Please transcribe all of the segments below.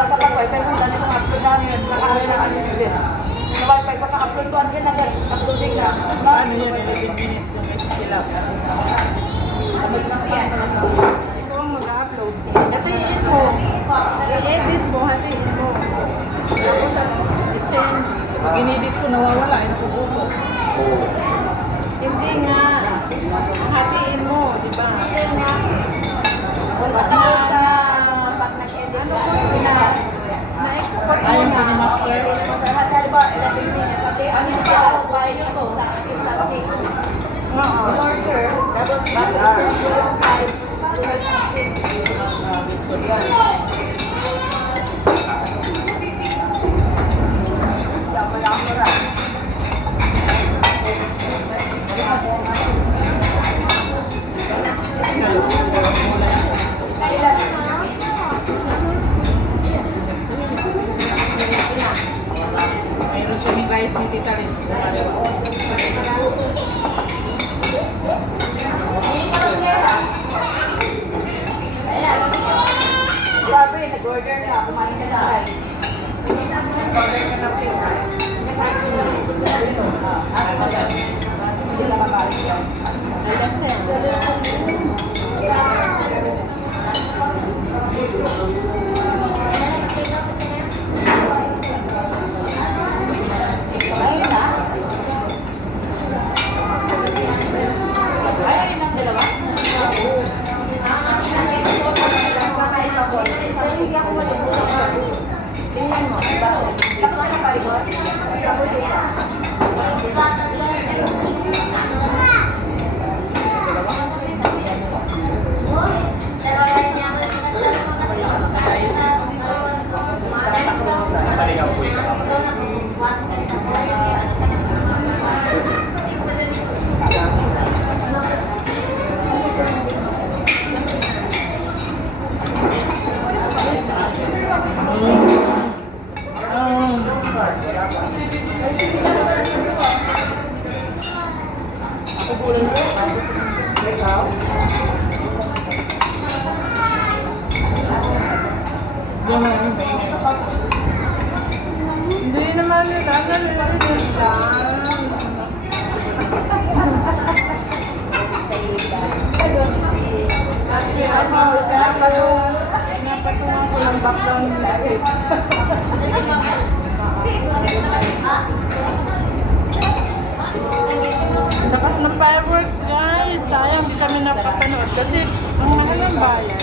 Kapag wifi mo, dali mong upload na yun. Nakakaya na alis din. Sa wifi ko, naka-upload ko ang uploading na. Ano yan, 11 minutes yung sila. Sabag lang yan. Ikaw ang mag-upload. Hatiin mo. I-edit mo, hatiin mo. I-send. Pag in-edit ko, nawawala. Yung puputo. Hindi nga. Hatiin mo, di ba? Hindi nga. Wala na sa pag nag-edit na. Na-export mo na. Si Master. Masarap ba, 11 minutes. Pati ang yung pala, file ko sa isa 6. Oo. Order. Tapos i-send ko yung file. Tulad ng 6. So yan. Mayroon kaming rice ni Tita Lynn. Grabe, nag-order na. Kumain ka na rice. Nag-order ka na plain rice. Hindi lang makain yan. Ayun na. Ayun ang dalawa. Tingnan mo. Tapos na parikot. Hindi naman nila. Napatungan ko ng background music. Lakas ng fireworks, guys. Sayang, di kami napapanood. Kasi, ang mahal ng bayan.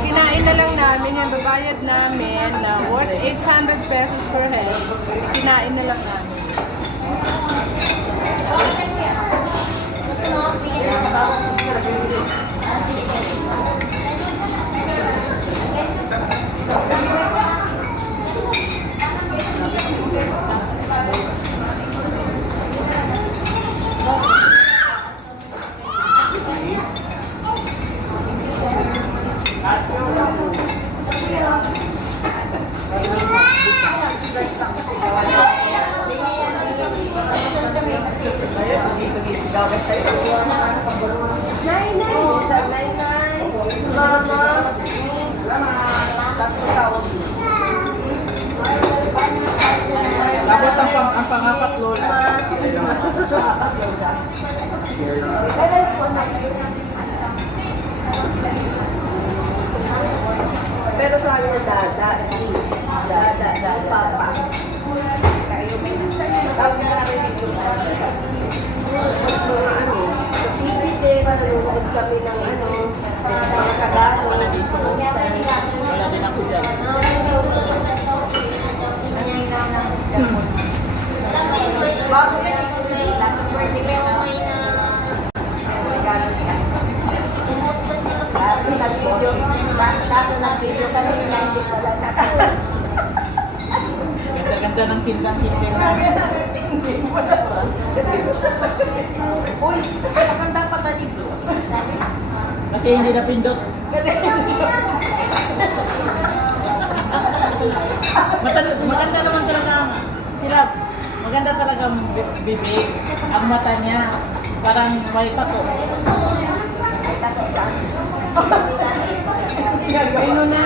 Kinain na lang namin yung babayad namin na worth 800 pesos per head. Kinain na lang namin. Tapos ang pangapat lola. Pero sa your dada, papa. Tawag na namin dito. Mga ano, sa TV din, nanonood kami ng ano, mga sagano. Wala dito. Wala din ako dyan. Bago na dito sila, 20 minutes. Kaso nag-video kami na hindi pala Ganda-ganda ng tindang-tindang namin. Uy, maganda pa ba dito? Kasi hindi napindot. Maganda naman talaga ang sirap. Maganda talaga ang bibig. Ang mata niya. Parang may pato. May nuna.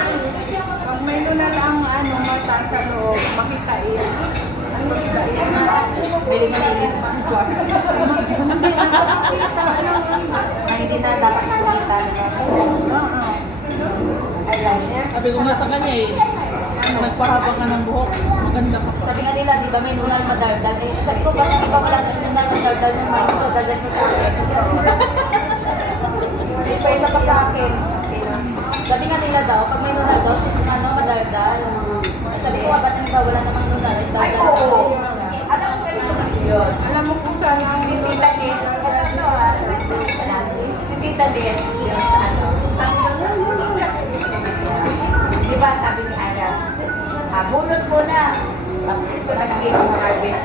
Pag may nuna lang ano, mata sa loob, makikain. Ano kain? Bili ka na yun. Ay, hindi na dapat kumita na. Oo. Eyeliner. Sabi ko nga sa kanya eh. Nagpahaba ka ng buhok. Maganda ka pa. Sabi nga nila, di ba may nunal madaldal? Eh, sabi ko, bakit ikaw wala ng nunal madaldal yung mga gusto, daldal mo sa akin. May isa pa sa akin. Okay lang. Sabi nga nila daw, pag may nunal daw, ano, madaldal. Eh, sabi ko, ba't nang wala namang nunal? Ay, oo. Alam mo ganito kasi yun. Alam mo kung saan ang Si Tita Liz, si Tita Liz, yun sa ano. Di ba sabi ni Ara, bunot mo na. Pag ito nagiging mga Marvin,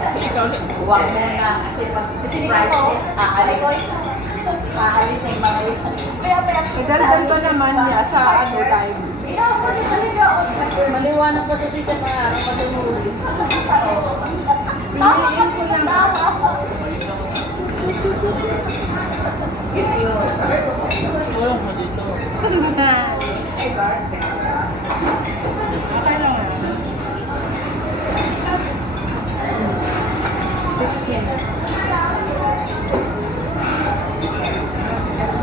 huwag mo na. Kasi pag sinigil ko, aalis na yung mga yun. idaldal ko naman niya sa ano live. Maliwanag pa to si Tama. Matulog. Piliin ko naman. Tulong mo dito. Okay lang ah. 16.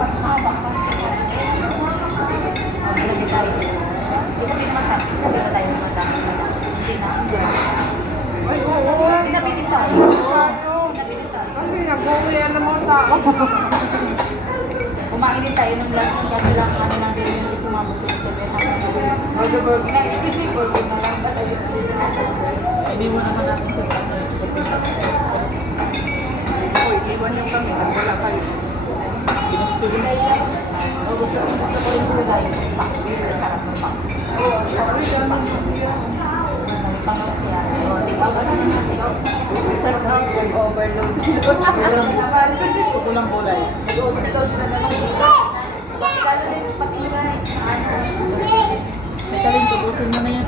Mas mahaba pa. Hindi tayo. Hindi kami naman hindi na tayo naman. Hindi na. Ay, oo. Hindi na pitin tayo. Kasi nag-uwi na mga tao. Kumain din tayo ng last ng kasi lang kami nang din yung isang mga gusto sa burger. Burger mo lang ba tayo? Hindi mo naman natin sa sana. Uy, iwan yung kami. Wala kayo. Ginusto din. O gusto ko rin tulay. Sarap ng pak. Pangakya. O, di ba? Overload. Kulang kulay. Lalo din pati rice. May kaling subusin mo na yan.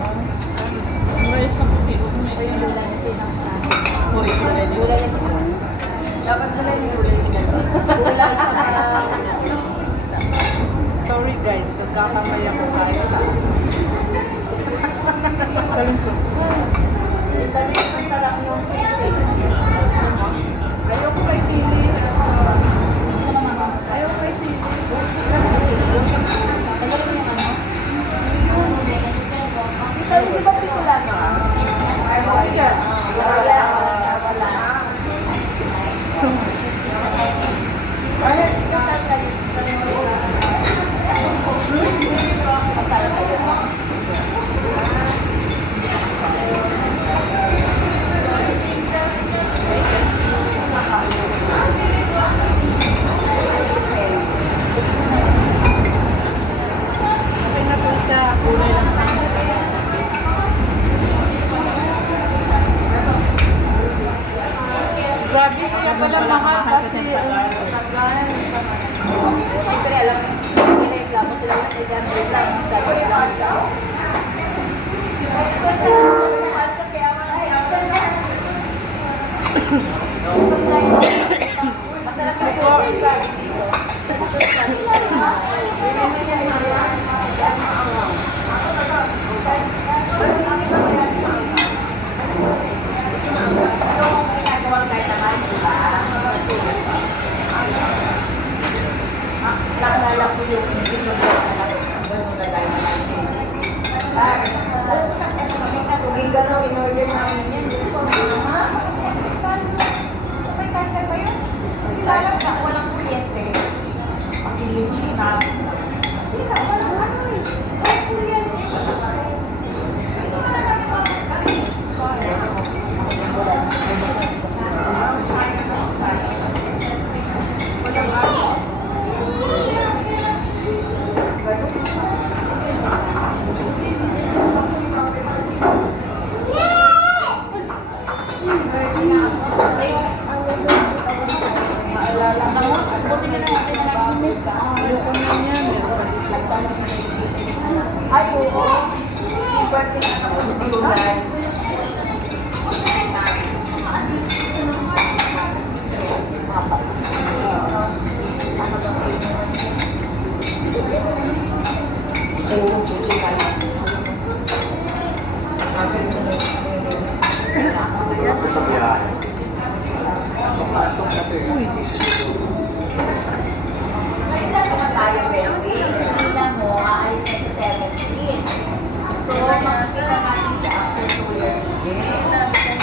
Ang rice na puti. Puri ko na yun. Dapat pala yung ulay Sorry guys, nagkakamay ako kahit sa Kaling subusin. Dali masarap yung sisig. ayoko kay sili. Ayoko kay sili. Tita, hindi ba pikula na? Okay na po siya. Kulay lang. Grabe kaya pala mahal kasi Siyempre, alam mo, nireklamo sila yung ilan lang. Sabi ko lang. Masarap na po. Nakalala ko yung Tuging gano'n, in-order namin yan. May kanta ba yun? Sila lang na walang kuryente. Pag-ilimsi na. Sila, walang ano. Tingnan mo, aalis na sa 17. So, makikita natin siya after 2 years.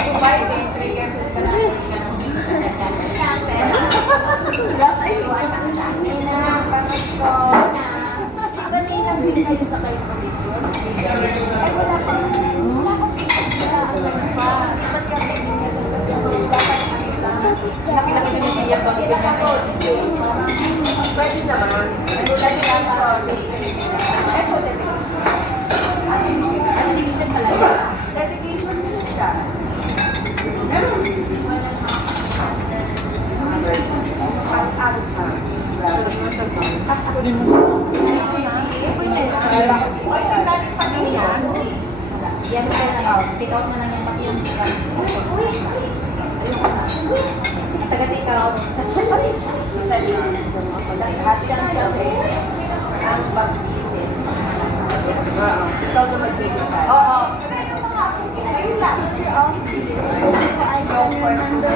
So, by then, 3 years old ka na, hindi ka nang hindi sa kanya. Pero, ay, iwan ka sa akin na, pamasko na. Bali lang din kayo sa kayong condition. Ay, wala pa. Wala pa. Kasi ang technical din kasi ako, dapat nakita. Nakita ko yung siya ko. Kinaka ko, hindi. Pwede naman. Ano lang yung sorry. Ay, so dedication. Ano dedication talaga? Dedication din siya. Yan mo na lang. Take out na lang yung pati yung chicken. Taga-take out. Lahat yan kasi ang baptism. Ikaw na mag-decide. Oo. Ayun lang. I don't remember.